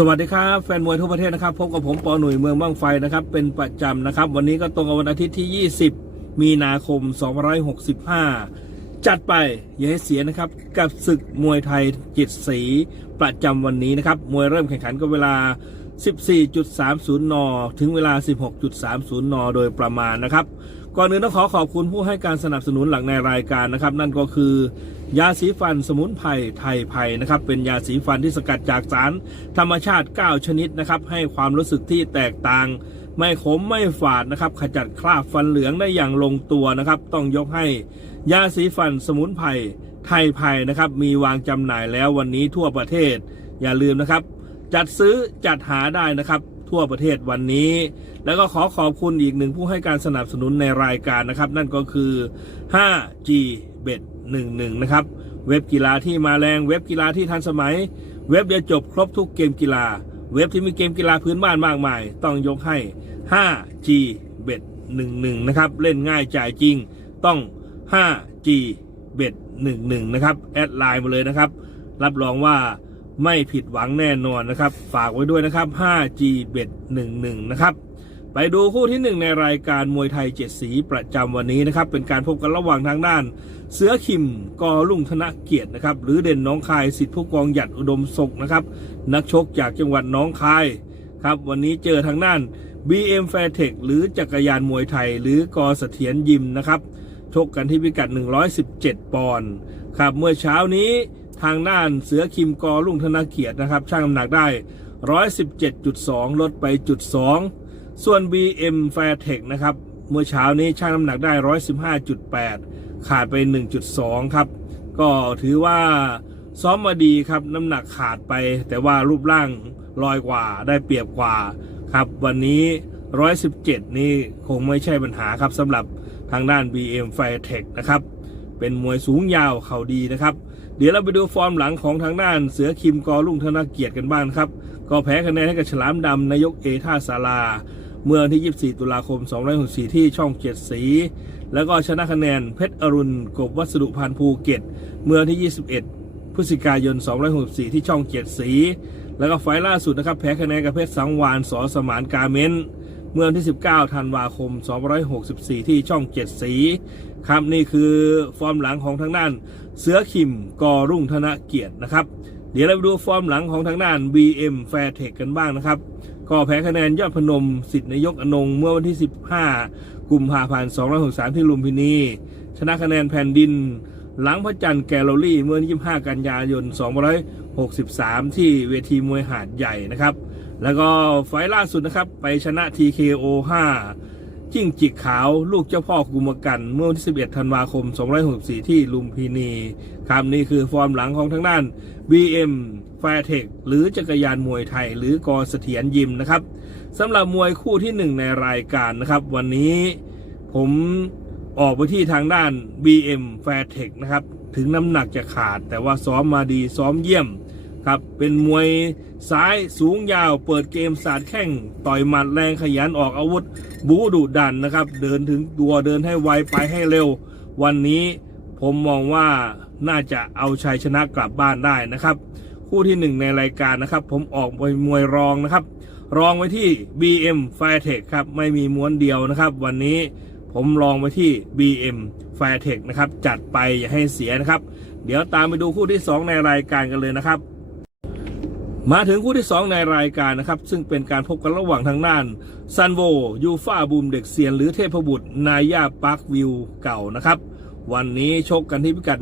สวัสดีครับ แฟนมวยทั่วประเทศนะครับพบกับผมปอหนุ่ยเมืองบ้างไฟนะครับ เป็นประจำนะครับ วันนี้ก็ตรงกับวันอาทิตย์ที่ 20 มีนาคม 2565 จัดไปอย่าให้เสียนะครับ กับศึกมวยไทยจิตสีประจำวันนี้นะครับ มวยเริ่มแข่งขันก็เวลา 14.30 น ถึงเวลา 16.30 น โดยประมาณนะครับ ก่อนอื่นต้องขอขอบคุณผู้ให้การสนับสนุนหลักในรายการนะครับ นั่นก็คือยาสีฟันสมุนไพรไทยไพรนะครับ เป็นยาสีฟันที่สกัดจากสารธรรมชาติ 9 ชนิดนะครับ ให้ความรู้สึกที่แตกต่าง ไม่ขมไม่ฝาดนะครับ ขจัดคราบฟันเหลืองได้อย่างลงตัวนะครับ ต้องยกให้ยาสีฟันสมุนไพรไทยไพรนะครับ มีวางจำหน่ายแล้ววันนี้ทั่วประเทศ อย่าลืมนะครับ จัดซื้อจัดหาได้นะครับ ทั่วประเทศวันนี้ แล้วก็ขอขอบคุณอีกหนึ่งผู้ให้การสนับสนุนในรายการนะครับ นั่นก็คือ 5G Bet 11 นะครับ เว็บกีฬาที่มาแรงเว็บกีฬาที่ทันสมัย เว็บเดียวจบครบทุกเกมกีฬา เว็บที่มีเกมกีฬาพื้นบ้านมากมาย ต้องยกให้ 5G Bet 11 นะครับ เล่นง่ายจ่ายจริงต้อง 5G Bet 11 นะครับ แอดไลน์มาเลยนะครับ รับรองว่า ไม่ผิดหวังแน่นอนนะครับ ฝากไว้ด้วยนะครับ 5G Bet 11 นะครับ ไปดูคู่ที่หนึ่งในรายการมวยไทยเจ็ดสีประจำวันนี้นะครับ เป็นการพบกันระหว่างทางด้าน เสือคิมกอลุ่งธนเกียรตินะครับ หรือเด่นน้องคายสิทธิผู้กองหยัดอุดมศกนะครับ นักชกจากจังหวัดน้องคายครับวันนี้เจอทางด้าน BM f a i r t e c h หรือจักรยานมวยไทย หรือกอเสถียรยิมนะครับชกกันที่พิกัด 117 ปอนด์ครับเมื่อเช้านี้ ทางด้านเสือคิมกอลุ่งธนเกียรตินะครับช่างน้ำหนักได้ 117.2 ลดไปจุด2ส่วน BM f a i r t e c h นะครับเมื่อเช้านี้ช่างน้ำหนักได้ 115.8 ขาดไป 1.2 ครับ ก็ถือว่าซ้อมมาดีครับน้ำหนักขาดไป แต่ว่ารูปร่างลอยกว่าได้เปรียบกว่าครับวันนี้ 117 นี่คงไม่ใช่ปัญหาครับสำหรับทางด้าน BM f i r e t e c h นะครับ เป็นมวยสูงยาวเข่าดีนะครับ เดี๋ยวเราไปดูฟอร์มหลังของทางด้านเสือคิมกอลุ่งธนเกียรติกันบ้างครับ ก็แพ้คะแนนให้กับฉลามดำนายกเอท่าสาราเมื่อวันที่ 24 ตุลาคม2564 ที่ช่องเจ็ดสี แล้วก็ชนะคะแนนเพชรอรุณกบวัสดุพันภูเก็ต เมื่อวันที่ 21 พฤศจิกายน2564 ที่ช่องเจ็ดสี แล้วก็ไฟล์ล่าสุดนะครับแพ้คะแนนกับเพชรสังวานสอสมานกาเมนเมื่อวันที่ 19 ธันวาคม2564 ที่ช่องเจ็ดสี ครับนี่คือฟอร์มหลังของทางด้าน เสือคิมกอรุ่งธนเกียรตินะครับ เดี๋ยวเราไปดูฟอร์มหลังของทางด้าน BM f a i r t e c h กันบ้างนะครับก็แพ้คะแนนยอดพนมสิทธินายกอนงเมื่อวันที่ 15 กุมภาพันธ์263 ที่ลุมพินี ชนะคะแนนแผ่นดิน หลังพระจันทร์แกลเลอรี่เมื่อวันที่25 กันยายน263 ที่เวทีมวยหาดใหญ่นะครับ แล้วก็ไฟล์ล่าสุดนะครับ ไปชนะ TKO 5 จิ้งจิกขาวลูกเจ้าพ่อกุมกัน เมื่อวันที่ 11 ธันวาคม 264 ที่ลุมพินีครับนี่คือฟอร์มหลังของทางด้าน BM f a i r t e c h หรือจักรยานมวยไทย หรือกอเสถียรยิมนะครับสำหรับมวยคู่ที่หนึ่งในรายการนะครับ วันนี้ผมออกไปที่ทางด้าน BM f a i r t e c h นะครับ ถึงน้ำหนักจะขาด แต่ว่าซ้อมมาดีซ้อมเยี่ยม ครับ เป็นมวยซ้ายสูงยาว เปิดเกมสาดแข้งต่อยหมัดแรงขยันออกอาวุธ บูดุดันนะครับ เดินถึงตัวเดินให้ไวไปให้เร็ว วันนี้ผมมองว่าน่าจะเอาชัยชนะกลับบ้านได้นะครับ คู่ที่หนึ่งในรายการนะครับ ผมออกไปมวยรองนะครับ รองไว้ที่ BM f i r e t e c h ครับไม่มีม้วนเดียวนะครับ วันนี้ผมลองไปที่ BM f i r e t e c h นะครับ จัดไปอย่าให้เสียนะครับ เดี๋ยวตามไปดูคู่ที่ 2 ในรายการกันเลยนะครับ มาถึงคู่ที่ 2 ในรายการนะครับ ซึ่งเป็นการพบกันระหว่างทางด้านซันโวยูฟาบูมเด็กเซียน หรือเทพบุตร นายาปาร์ควิวเก่านะครับ วันนี้ชกกันที่พิกัด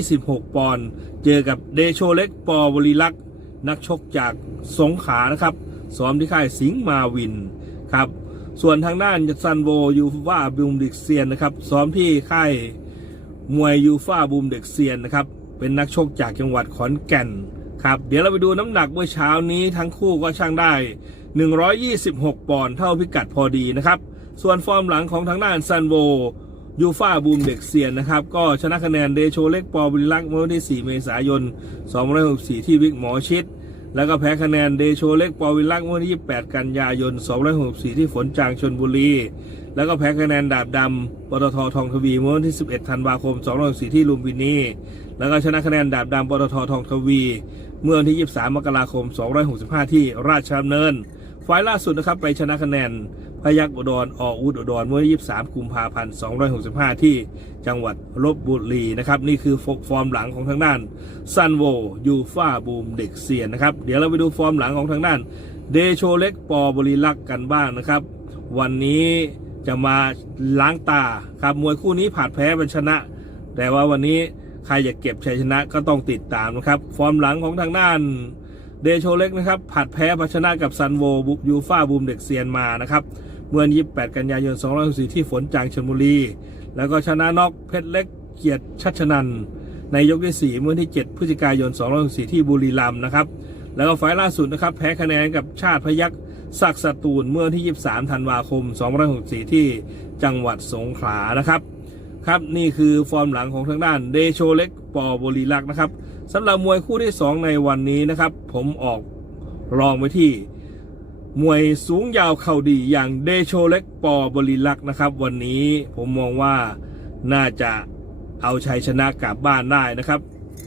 126 ปอนด์เจอกับเดโชเล็กปอวลีลักษ์นักชกจากสงขานะครับซ้อมที่ค่ายสิงห์มาวินครับส่วนทางด้านซันโวยูฟาบูมเด็กเซียนนะครับซ้อมที่ค่ายมวยยูฟาบูมเด็กเซียนนะครับเป็นนักชกจากจังหวัดขอนแก่น ครับเดี๋ยวเราไปดูน้ำหนักเมื่อเช้านี้ทั้งคู่ก็ช่างได้ 126 ปอนด์เท่าพิกัดพอดีนะครับ ส่วนฟอร์มหลังของทางด้านซันโวยูฟาบูมเด็กเซียนนะครับ ก็ชนะคะแนนเดโชเล็กปอบุริลักษ์เมื่อวันที่ 4 เมษายน2564 ที่วิกหมอชิด แล้วก็แพ้คะแนนเดโชเล็กปอวิลลักษ์เมื่อวันที่28 กันยายน 264 ที่ฝนจางชนบุรี แล้วก็แพ้คะแนนดาบดำปตททองทวีเมื่อวันที่ 11 ธันวาคม 264 ที่ลุมพินี แล้วก็ชนะคะแนนดาบดำปตททองทวี เมื่อวันที่ 23 มกราคม 265 ที่ราชดำเนินไฟล์ล่าสุดนะครับไปชนะคะแนนพยักอุดรออุดอุดรเมื่อวันที่23 กุมภาพันธ์ 265 ที่จังหวัดลบบุรีนะครับ นี่คือฟอร์มหลังของทางด้านซันโวยูฟาบูมเด็กเซียนนะครับ เดี๋ยวเราไปดูฟอร์มหลังของทางด้านเดโชเล็กปอบริลักษ์กันบ้างนะครับ วันนี้จะมาล้างตาครับมวยคู่นี้ผ่านแพ้เป็นชนะ แต่ว่าวันนี้ ใครอยากเก็บชัยชนะก็ต้องติดตามนะครับ ฟอร์มหลังของทางด้านเดโชเล็กนะครับผัดแพ้พัชนะกับซันโวบุกยูฟ่าบูมเด็กเซียนมานะครับ เมื่อ 28 กันยายน264ที่ฝนจางชลบุรี แล้วก็ชนะน็อกเพชรเล็กเกียรติชัชนัน ในยกที่ 4 เมื่อที่ 7 พฤศจิกายน264ที่บุรีรัมย์นะครับ แล้วก็ไฟล์ล่าสุดนะครับ แพ้คะแนนกับชาติพยักษ์ศักสตูลเมื่อที่ 23 ธันวาคม264ที่จังหวัดสงขลานะครับ ครับนี่คือฟอร์มหลังของทางด้านเดโชเล็กปอบริลักษ์นะครับสำหรับมวยคู่ที่ 2 ในวันนี้นะครับ ผมออกรองไปที่ มวยสูงยาวเข่าดีอย่างเดโชเล็กปอบริลักษ์นะครับ วันนี้ผมมองว่าน่าจะเอาชัยชนะกลับบ้านได้นะครับ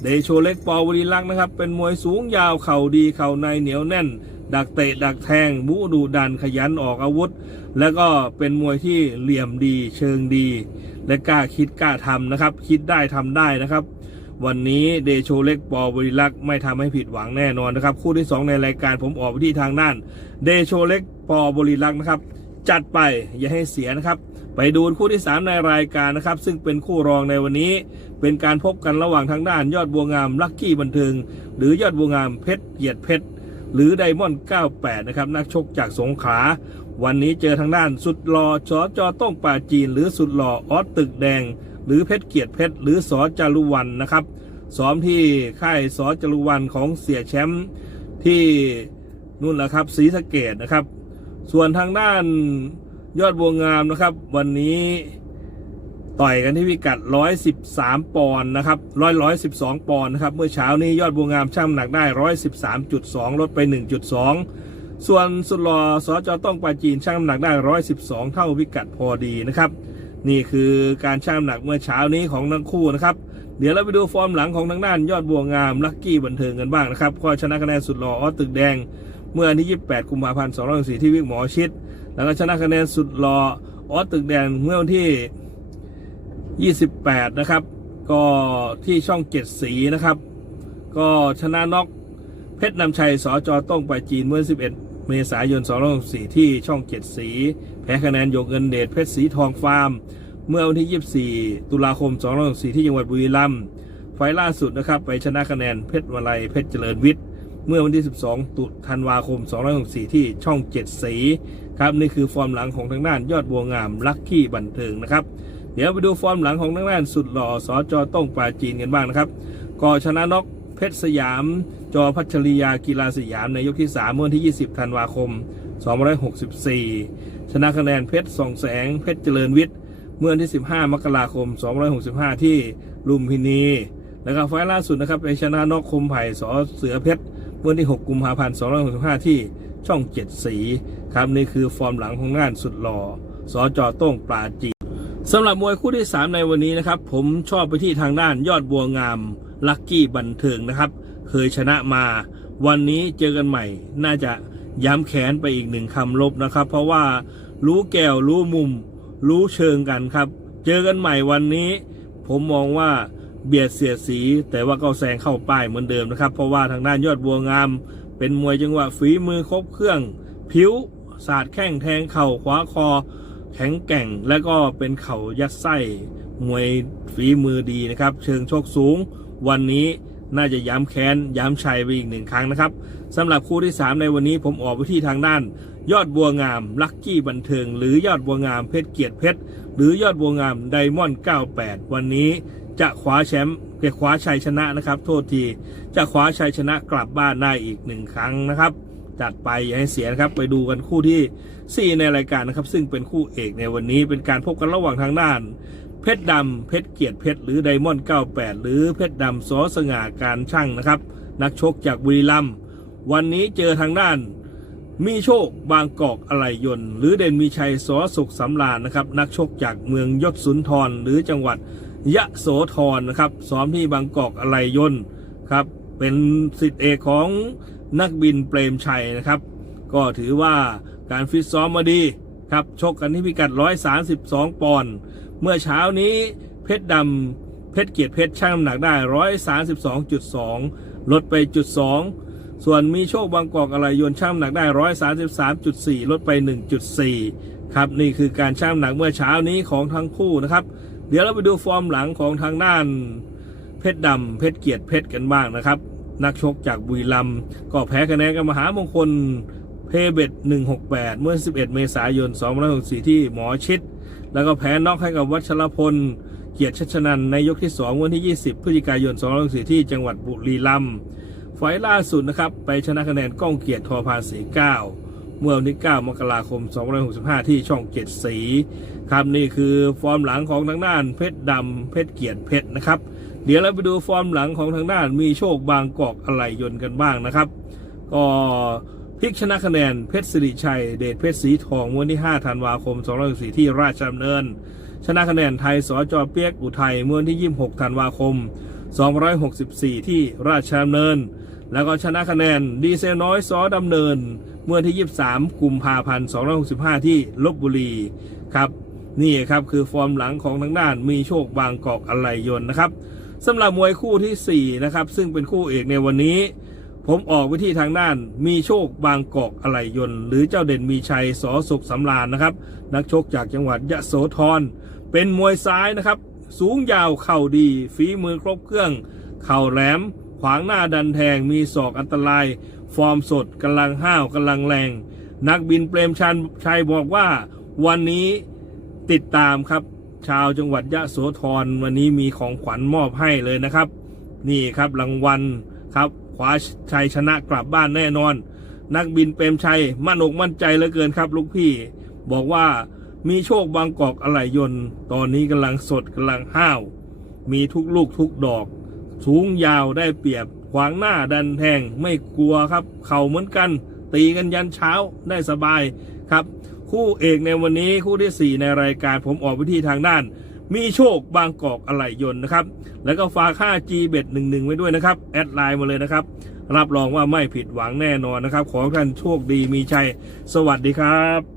เดโชเล็กปอบริลักษ์นะครับ เป็นมวยสูงยาวเข่าดีเข่าในเหนียวแน่น ดักเตะดักแทงบูดูดันขยันออกอาวุธ แล้วก็เป็นมวยที่เหลี่ยมดีเชิงดี และกล้าคิดกล้าทำนะครับ คิดได้ทำได้นะครับ วันนี้เดโชเล็กปอบริลักษ์ไม่ทำให้ผิดหวังแน่นอนนะครับ คู่ที่ 2 ในรายการผมออกไปที่ทางด้านเดโชเล็กปอบริลักษ์นะครับจัดไปอย่าให้เสียนะครับ ไปดูคู่ที่ 3 ในรายการนะครับ ซึ่งเป็นคู่รองในวันนี้ เป็นการพบกันระหว่างทางด้านยอดบัวงามลักกี้บันเทิง หรือยอดบัวงามเพชรเหยียดเพชร หรือไดมอนด์98 นะครับ นักชกจากสงขลาวันนี้เจอทางด้านสุดหล่อสอจอต้องป่าจีน หรือสุดหล่อออสตึกแดง หรือเพชรเกียรติเพชร หรือสอจารุวันนะครับซ้อมที่ค่ายสอจารุวันของเสียแชมป์ที่นู่นแหละครับศรีสะเกดนะครับ ส่วนทางด้านยอดบัวงามนะครับ วันนี้ ต่อยกันที่พิกัด 113 ปอนด์นะครับ112 ปอนด์นะครับ เมื่อเช้านี้ยอดบัวงามช่างหนักได้ 113.2 ลดไป 1.2 ส่วนสุดหล่อสจต้องปาจีนช่างหนักได้ 112 เท่าพิกัดพอดีนะครับ นี่คือการช่างหนักเมื่อเช้านี้ของทั้งคู่นะครับ เดี๋ยวเราไปดูฟอร์มหลังของทางด้านยอดบัวงามลักกี้บันเทิงกันบ้างนะครับก็ชนะคะแนนสุดหล่อออสตึกแดง เมื่อวันที่ 28 กุมภาพันธ์204ที่วิกหมอชิด แล้วก็ชนะคะแนนสุดหล่อออสตึกแดงเมื่อวันที่ 28 นะครับ ก็ที่ช่องเจ็ดสีนะครับ ก็ชนะน็อกเพชรนำชัยสจต้องไปจีนเมื่อ 11 เมษายน264ที่ช่องเจ็ดสี แพ้คะแนนโยกเงินเดชเพชรสีทองฟาร์ม เมื่อวันที่ 24 ตุลาคม264ที่จังหวัดบุรีรัมย์ไฟล์ล่าสุดนะครับ ไปชนะคะแนนเพชรวลัยเพชรเจริญวิทย์เมื่อวันที่ 12 ตุธันวาคม264 ที่ช่องเจ็ดสี ครับ นี่คือฟอร์มหลังของทางด้านยอดบัวงามลัคกี้บันเทิงนะครับ เดี๋ยวไปดูฟอร์มหลังของทางด้านสุดหล่อสจต้องปราจีนกันบ้างนะครับก่อชนะนกเพชรสยาม จอพัชริยากีฬาสยามในยกที่3เมื่อวันที่ 20 ธันวาคม264 ชนะคะแนนเพชรสองแสง เพชรเจริญวิทย์ เมื่อวันที่ 15 มกราคม265 ที่ลุมพินี แล้วก็ไฟล์ล่าสุดนะครับไปชนะนกคมไผ่สอเสือเพชร เมื่อวันที่ 6 กุมภาพันธ์265 ที่ช่อง 7 สี ครับนี่คือฟอร์มหลังของงานสุดหล่อ สอจอโต้งปราจีน สำหรับมวยคู่ที่ 3 ในวันนี้นะครับ ผมชอบไปที่ทางด้านยอดบัวงามลักกี้บันเทิงนะครับ เคยชนะมา วันนี้เจอกันใหม่ น่าจะย้ำแขนไปอีกหนึ่งคำลบนะครับ เพราะว่ารู้แก้วรู้มุม รู้เชิงกันครับ เจอกันใหม่วันนี้ ผมมองว่าเบียดเสียดสี แต่ว่าก็แซงเข้าป้ายเหมือนเดิมนะครับ เพราะว่าทางด้านยอดบัวงาม เป็นมวยจังหวะฝีมือครบเครื่อง ผิวสาดแข้งแทงเข่าขวาคอ แข็งแกร่งและก็เป็นเข่ายัดไส้ มวยฝีมือดีนะครับ เชิงโชคสูง วันนี้น่าจะย้ำแค้น ย้ำชัยไปอีกหนึ่งครั้งนะครับสำหรับคู่ที่ 3 ในวันนี้ผมออกไปที่ทางด้าน ยอดบัวงาม ลักกี้บันเทิง หรือยอดบัวงามเพชรเกียรติเพชร หรือยอดบัวงามไดมอนด์98 วันนี้จะคว้าแชมป์จะคว้าชัยชนะนะครับ โทษที จะคว้าชัยชนะกลับบ้านได้อีกหนึ่งครั้งนะครับ จัดไปอย่าให้เสียนะครับ ไปดูกันคู่ที่ 4 ในรายการนะครับ ซึ่งเป็นคู่เอกในวันนี้เป็นการพบกันระหว่างทางด้าน เพชรดำเพชรเกียรติเพชรหรือไดมอนด์98 หรือเพชรดำซอสง่าการช่างนะครับ นักชกจากบุรีรัมย์วันนี้เจอทางด้าน มีโชคบางกอกอะไหล่ยนต์ หรือเด่นมีชัยสอสุขสำราญนะครับ นักชกจากเมืองยศสุนทรหรือจังหวัดยะโสธรนะครับซ้อมที่บางกอกอะไหล่ยนต์ครับเป็นสิทธิเอกของ นักบินเปรมชัยนะครับ ก็ถือว่าการฟิตซ้อมมาดีครับชกกันที่พิกัด 132 ปอนด์เมื่อเช้านี้เพชรดำเพชรเกียรติเพชรช่างน้ำหนักได้ 132.2 ลดไปจุด2ส่วนมีโชคบางกอกอะไรยนช่างน้ำหนักได้ 133.4 ลดไป 1.4 ครับนี่คือการช่างน้ำหนักเมื่อเช้านี้ของทั้งคู่นะครับ เดี๋ยวเราไปดูฟอร์มหลังของทางด้านเพชรดำเพชรเกียรติเพชรกันบ้างนะครับ นักชกจากบุรีรัมย์ก็แพ้คะแนนกับมหามงคลเพเบต168 เมื่อ 11 เมษายน2564 ที่หมอชิด แล้วก็แพ้นอกให้กับวัชรพล เกียรติชัชนันในยกที่ 2 วันที่ 20 พฤศจิกายน2564 ที่จังหวัดบุรีรัมย์ไฟล์ล่าสุดนะครับ ไปชนะคะแนนก้องเกียรติทอพานสี9เมื่อวันที่ 9 มกราคม 2565 ที่ช่องเจ็ดสี ครับนี่คือฟอร์มหลังของทางด้านเพชรดำเพชรเกียรติเพชรนะครับ เดี๋ยวเราไปดูฟอร์มหลังของทางด้านมีโชคบางกอกอะไหล่ยนต์กันบ้างนะครับ ก็พลิกชนะคะแนนเพชรสิริชัย เดชเพชรสีทองวันที่5ธันวาคม2564ที่ราชดำเนิน ชนะคะแนนไทยสจเปียกอุทัยเมื่อวันที่26ธันวาคม264 ที่ราชดำเนิน แล้วก็ชนะคะแนนดีเซลน้อยสอดำเนิน เมื่อวันที่ 23 กุมภาพันธ์265 ที่ลบบุรีครับ นี่ครับคือฟอร์มหลังของทางด้านมีโชคบางกอกอะไหล่ยนต์นะครับ สำหรับมวยคู่ทีสี่ 4 นะครับ ซึ่งเป็นคู่เอกในวันนี้ ผมออกไปที่ทางด้าน มีโชคบางกอกอะไหลยนต์หรือเจ้าเด่นมีชัยสอสุขสำราญนะครับ นักชกจากจังหวัดยะโสธรเป็นมวยซ้ายนะครับ สูงยาวเข่าดี ฝีมือครบเครื่อง เข่าแหลม ขวางหน้าดันแทงมีศอกอันตราย ฟอร์มสดกำลังห้าวกำลังแรง นักบินเปรมชันชัยบอกว่า วันนี้ติดตามครับ ชาวจังหวัดยะโสธรวันนี้มีของขวัญมอบให้เลยนะครับ นี่ครับรางวัลครับคว้าชัยชนะกลับบ้านแน่นอน นักบินเปรมชัยมั่นอกมั่นใจเหลือเกินครับลูกพี่ บอกว่ามีโชคบางกอกอะไหล่ยนต์ ตอนนี้กำลังสดกำลังห้าว มีทุกลูกทุกดอก สูงยาวได้เปรียบ ขวางหน้าดันแทงไม่กลัวครับ เข่าเหมือนกัน ตีกันยันเช้าได้สบายครับ คู่เอกในวันนี้คู่ที่ 4 ในรายการผมออกไปที่ทางด้าน มีโชคบางกอกอะไหล่ยนต์นะครับ แล้วก็ฝากค่า G เบ็ด11ไว้ด้วยนะครับ แอดไลน์มาเลยนะครับ รับรองว่าไม่ผิดหวังแน่นอนนะครับ ขอท่านโชคดีมีชัย สวัสดีครับ